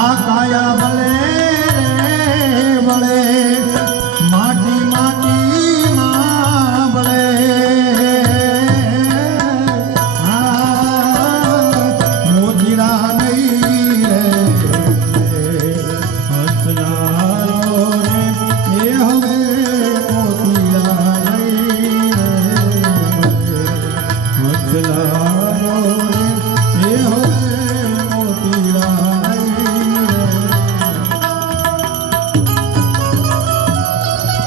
આ કાયા ભલે ભલે માટી માટી માં ભલે મોતીરા નહીં રે હસનારો રે એ હવે મોતીરા નહીં રે હસનારો